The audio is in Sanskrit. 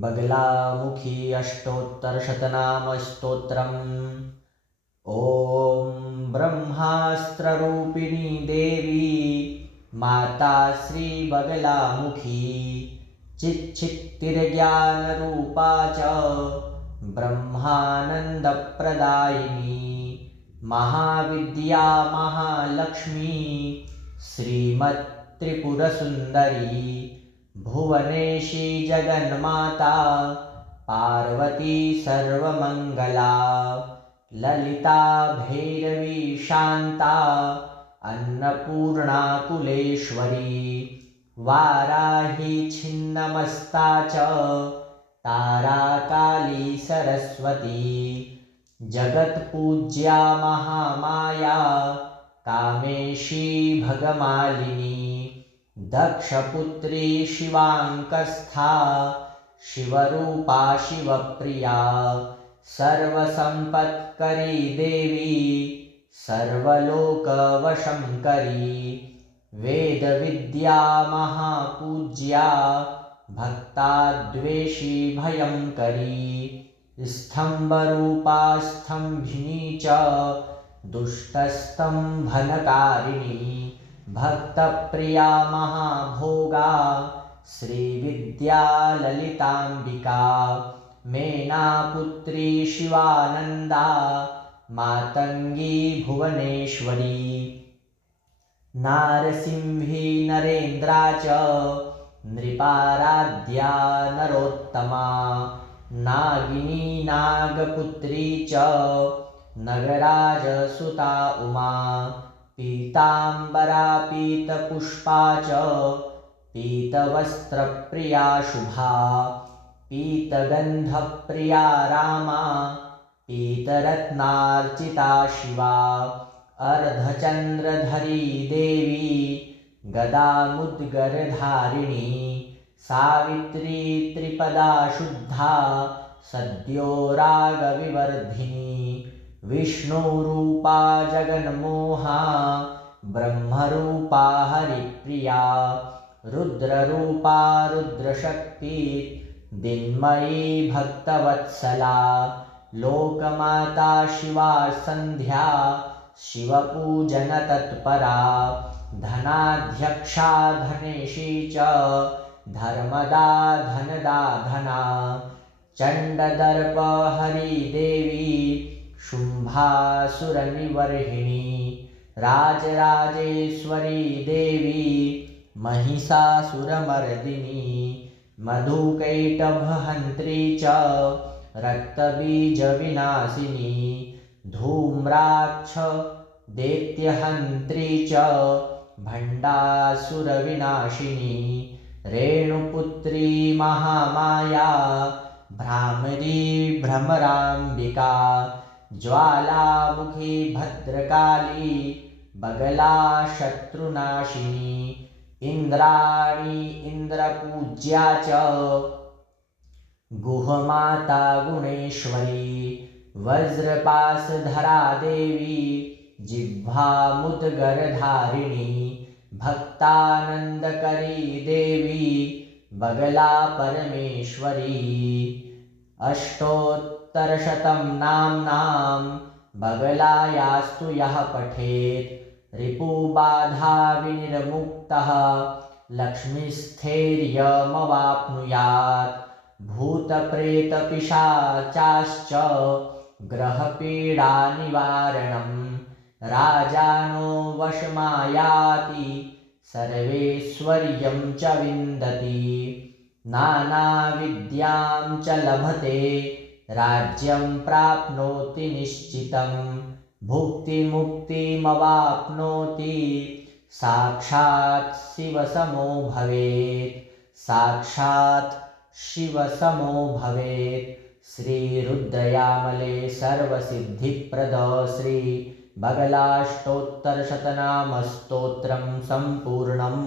बगलामुखी अष्टोत्तरशतनामस्तोत्रम्। ॐ ब्रह्मास्त्ररूपिणी देवी माता श्रीबगलामुखी चिच्चित्तिर्ज्ञानरूपा च ब्रह्मानन्दप्रदायिनी महाविद्या महालक्ष्मी श्रीमत्त्रिपुरसुन्दरी भुवनेशी जगन्माता पार्वती सर्वमङ्गला ललिता भैरवी शान्ता अन्नपूर्णा कुलेश्वरी वाराही छिन्नमस्ता च तारा काली सरस्वती जगत्पूज्या महामाया कामेशी भगमालिनी दक्षपुत्री शिवाङ्कस्था शिवरूपा शिवप्रिया सर्वसम्पत्करी देवी सर्वलोकवशंकरी वेदविद्या महापूज्या भक्ताद्वेषी भयंकरी स्तंभरूपा स्तंभिनी च दुष्टस्तंभनकारिणी भक्तप्रिया महाभोगा श्रीविद्या ललितांबिका मेनापुत्री शिवानंदा मातंगी भुवनेश्वरी नारसिंही नरेन्द्रा च नृपाराध्या नरोत्तमा नागिनी नागपुत्री च नगराजसुता उमा पीतांबरा पीतपुष्पा च पीतवस्त्रप्रिया शुभा पीतगन्धप्रिया रामा पीतरत्नार्चिता शिवा अर्धचन्द्रधरी देवी गदामुद्गरधारिणी सावित्री त्रिपदा शुद्धा सद्यो रागविवर्धिनी विष्णुरूपा जगन्मोहा ब्रह्मरूपा हरिप्रिया रुद्ररूपा रुद्रशक्ति दिन्मयी भक्तवत्सला लोकमाता शिवा संध्या शिवपूजनतत्परा धनाध्यक्षा धनेशी च धर्मदा धनदा धना चण्डदर्पहरी देवी शुम्भासुरनिवर्हिणी राजराजेश्वरी देवी महिषासुरमर्दिनी मधुकैटभहन्त्री च रक्तबीजविनाशिनी धूम्राक्ष दैत्यहन्त्री च भण्डासुरविनाशिनी रेणुपुत्री महामाया भ्रामरी भ्रमराम्बिका ज्वालामुखी भद्रकाली बगला शत्रुनाशिनी इंद्राणी इंद्रपूज्या च गुहमाता गुणेश्वरी वज्रपाशधरा देवी जिह्वामुद्गरधारिणी भक्तानंदकरी देवी बगला परमेश्वरी अष्टोत्तरशतं नाम्नां बगलायास्तु यः पठेत् रिपुबाधा विनिर्मुक्तः लक्ष्मीस्थैर्यमवाप्नुयात् भूतप्रेतपिशाचाश्च ग्रहपीडानिवारणं राजानो वशमायाति सर्वैश्वर्यं च विन्दति नानाविद्यां च लभते राज्यं प्राप्नोति निश्चितं भुक्तिमुक्तिमवाप्नोति साक्षात् शिवसमो भवेत् साक्षात् शिवसमो भवेत्। श्रीरुद्रयामले सर्वसिद्धिप्रद श्री बगलाष्टोत्तरशतनामस्तोत्रं सम्पूर्णम्।